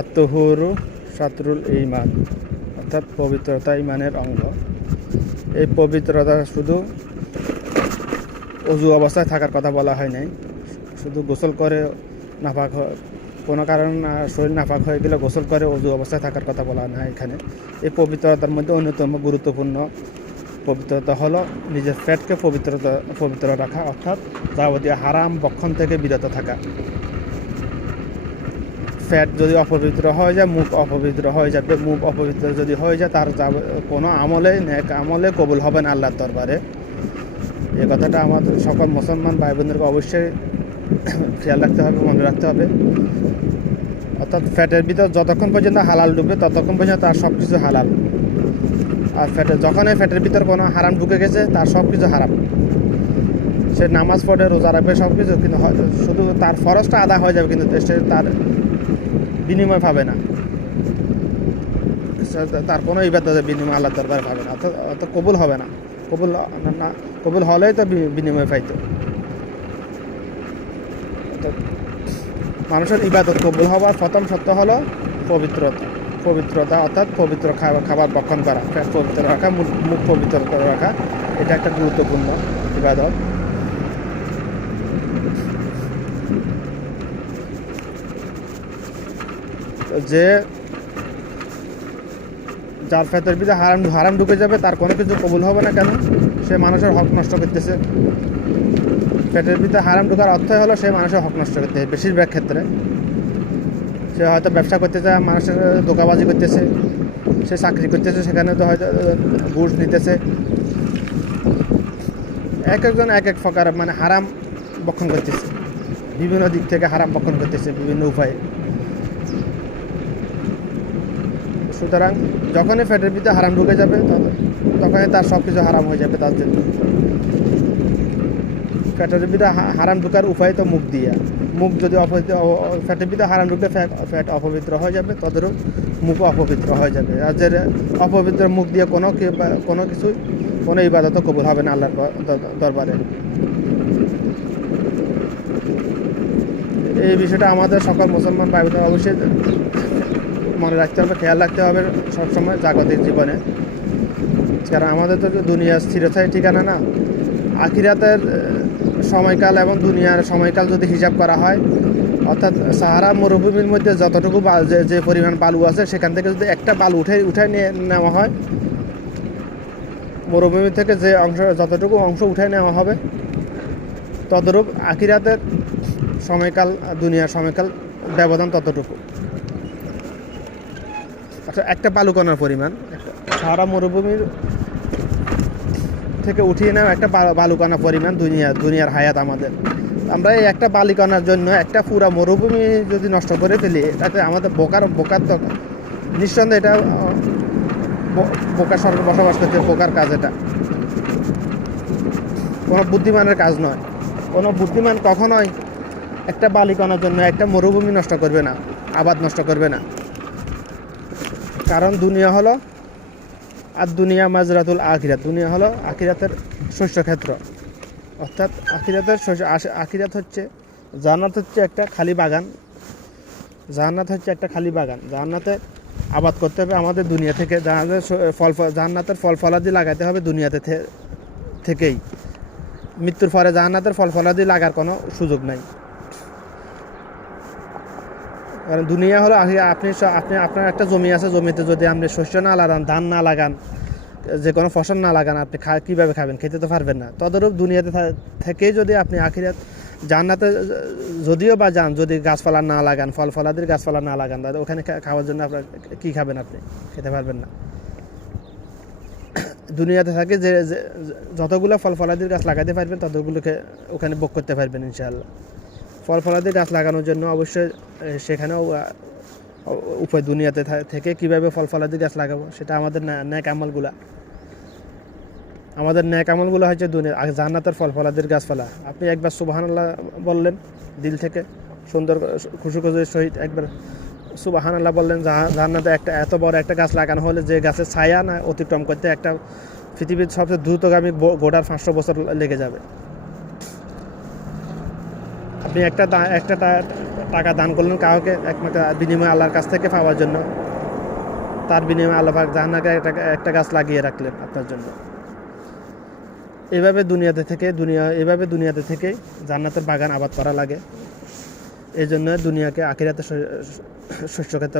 আত্মহুরু সাতরুল ইমান অর্থাৎ পবিত্রতা ইমানের অঙ্গ। এই পবিত্রতা শুধু অজু অবস্থায় থাকার কথা বলা হয় নাই। শুধু গোসল করে নাফাক কোনো কারণ শরীর নাফাক হয়ে গেলে গোসল করে অজু অবস্থায় থাকার কথা বলা না এখানে। এই পবিত্রতার মধ্যে অন্যতম গুরুত্বপূর্ণ পবিত্রতা হলো নিজের পেটকে পবিত্রতা, পবিত্র রাখা, অর্থাৎ যাবতীয় হারাম বক্ষণ থেকে বিরত থাকা। ফ্যাট যদি অপবিত্র হয়ে যায়, মুখ অপবিত্র হয়ে যাবে। মুখ অপবিত্র যদি হয়ে যায়, তার কোনো আমলে, নেক আমলে কবুল হবে না আল্লাহর দরবারে। এ কথাটা আমাদের সকল মুসলমান ভাই বোনদেরকে অবশ্যই খেয়াল রাখতে হবে, মনে রাখতে হবে। অর্থাৎ ফ্যাটের ভিতর যতক্ষণ পর্যন্ত হালাল ডুববে ততক্ষণ পর্যন্ত তার সব কিছু হালাল। আর ফ্যাটের যখনই ফ্যাটের ভিতর কোনো হারাম ঢুকে গেছে, তার সব কিছু হারাম। সে নামাজ পড়ে, রোজা রাখবে সব কিছু কিন্তু শুধু তার ফরজটা আদা হয়ে যাবে, কিন্তু সে তার বিনিময় পাবে না। তার কোনো ইবাদতের বিনিময় আল্লাহ দরবার পাবে না অর্থাৎ কবুল হবে না। কবুল না- কবুল হলেই তো বিনিময় পাইতো। মানুষের ইবাদত কবুল হওয়ার প্রথম সত্য হলো পবিত্রতা। পবিত্রতা অর্থাৎ পবিত্র খাবার খাবার ভক্ষণ করা। পেট পবিত্র রাখা মুখ পবিত্র করে রাখা। এটা একটা গুরুত্বপূর্ণ ইবাদত। যে যার ফেতের ভিতরে হারাম হারাম ঢুকে যাবে তার কোনো কিছু কবুল হবে না কেন? সে মানুষের হক নষ্ট করতেছে। পেটের ভিতরে হারাম ঢোকার অর্থই হলো সে মানুষের হক নষ্ট করতে বেশিরভাগ ক্ষেত্রে। সে হয়তো ব্যবসা করতে চায় মানুষের দোকাবাজি করতেছে, সে চাকরি করতেছে, সেখানে তো হয়তো ঘুষ নিতেছে। এক একজন এক এক প্রকার মানে হারাম বক্ষণ করতেছে। বিভিন্ন দিক থেকে হারাম বক্ষণ করতেছে বিভিন্ন উপায়ে। সুতরাং যখনই ফ্যাটের ভিতরে হারাম ঢুকে যাবে তখন- তখনই তার সব কিছু হারাম হয়ে যাবে তার জন্য। ফ্যাটের ভিতরে হারাম ঢুকার উপায় তো মুখ দিয়া। মুখ যদি অপবিত্র ফ্যাটের ভিতরে হারাম ঢুকে ফ্যাট অপবিত্র হয়ে যাবে তাদেরও মুখ অপবিত্র হয়ে যাবে। আর যে অপবিত্র মুখ দিয়ে কোনো কোনো কিছুই, কোনো ইবাদত কবুল হবে না আল্লাহর দরবারে। এই বিষয়টা আমাদের সকল মুসলমান ভাই অবশ্যই মনে রাখতে হবে, খেয়াল রাখতে হবে সবসময় জাগতিক জীবনে। কারণ আমাদের তো দুনিয়া স্থিরতায় ঠিকানা না। আখিরাতের সময়কাল এবং দুনিয়ার সময়কাল যদি হিসাব করা হয়, অর্থাৎ সাহারা মরুভূমির মধ্যে যতটুকু যে পরিমাণ বালু আছে, সেখান থেকে যদি একটা বালু উঠে উঠে নিয়ে নেওয়া হয়, মরুভূমি থেকে যে অংশ, যতটুকু অংশ উঠে নেওয়া হবে, ততরূপ আখিরাতের সময়কাল, দুনিয়ার সময়কাল ব্যবধান ততটুকু। আচ্ছা একটা বালুকণার পরিমাণ সারা মরুভূমির থেকে উঠিয়ে নেওয়া একটা বা- বালুকণা পরিমাণ দুনিয়া দুনিয়ার হায়াত আমাদের। আমরা এই একটা বালিকণার জন্য একটা পুরা মরুভূমি যদি নষ্ট করে ফেলি তাতে আমাদের বোকার বোকার তো নিঃসন্দেহে এটা বোকার সরকার বসবাস করছে, বোকার কাজ এটা। কোনো বুদ্ধিমানের কাজ নয়। কোনো বুদ্ধিমান কখনোই একটা বালিকণার জন্য একটা মরুভূমি নষ্ট করবে না, আবাদ নষ্ট করবে না। কারণ দুনিয়া হলো আর দুনিয়া মাজরাতুল আখিরাত। দুনিয়া হলো আখিরাতের শস্য ক্ষেত্র। অর্থাৎ আখিরাতের শস্য আখিরাত হচ্ছে জান্নাত হচ্ছে একটা খালি বাগান। জান্নাত হচ্ছে একটা খালি বাগান। জান্নাতে আবাদ করতে হবে আমাদের দুনিয়া থেকে। জান্নাতের ফল জান্নাতের ফল ফলাদি লাগাতে হবে দুনিয়াতে থেকেই। মৃত্যুর পরে জান্নাতের ফল ফলাদি লাগার কোনো সুযোগ নাই। কারণ দুনিয়া হলো আপনি আপনি আপনার একটা জমি আছে, জমিতে যদি আপনি শস্য না লাগান, ধান না লাগান, যে কোনো ফসল না লাগান, আপনি খা, কীভাবে খাবেন? খেতে তো পারবেন না। তদরূপ দুনিয়াতে থেকেই যদি আপনি আখিরাত, জান্নাতে, যদিও বা যান, যদি গাছপালা না লাগান, ফল ফলাদির গাছপালা না লাগান, তাহলে ওখানে খাওয়ার জন্য আপনার কী খাবেন আপনি? খেতে পারবেন না। দুনিয়াতে থাকে যে, যে- যতগুলো ফল ফলাদির গাছ লাগাতে পারবেন, ততগুলোকে ওখানে ভোগ করতে পারবেন, ইনশাআল্লাহ। ফল ফলাদি গাছ লাগানোর জন্য অবশ্যই সেখানেও উপায় দুনিয়াতে থেকে কীভাবে ফল ফলাদি গাছ লাগাবো সেটা আমাদের ন্যা- ন্যাক আমলগুলা। আমাদের ন্যাক আমলগুলো হচ্ছে দুনিয়া জান্নাতের ফল ফলাদির গাছপালা। আপনি একবার সুবাহানাল্লাহ বললেন দিল থেকে, সুন্দর, খুশি খুশির সহিত একবার সুবাহানাল্লাহ বললেন জান্নাতে একটা, এত বড় একটা গাছ লাগানো হলে যে গাছের ছায়া না অতিক্রম করতে একটা পৃথিবীর সবচেয়ে দ্রুতগামী গোটার পাঁচশো বছর লেগে যাবে। আপনি একটা একটা টাকা দান করলেন কাউকে একমাত্র বিনিময়ে আল্লাহর কাছ থেকে পাওয়ার জন্য। তার বিনিময়ে আল্লাহ পাক জাহান্নাকে একটা একটা গাছ লাগিয়ে রাখলেন আপনার জন্য। এভাবে দুনিয়াতে থেকে দুনিয়া এভাবে দুনিয়াতে থেকে জান্নাতের বাগান আবাদ করা লাগে। এই জন্য দুনিয়াকে আখিরাতে শস্য খেতে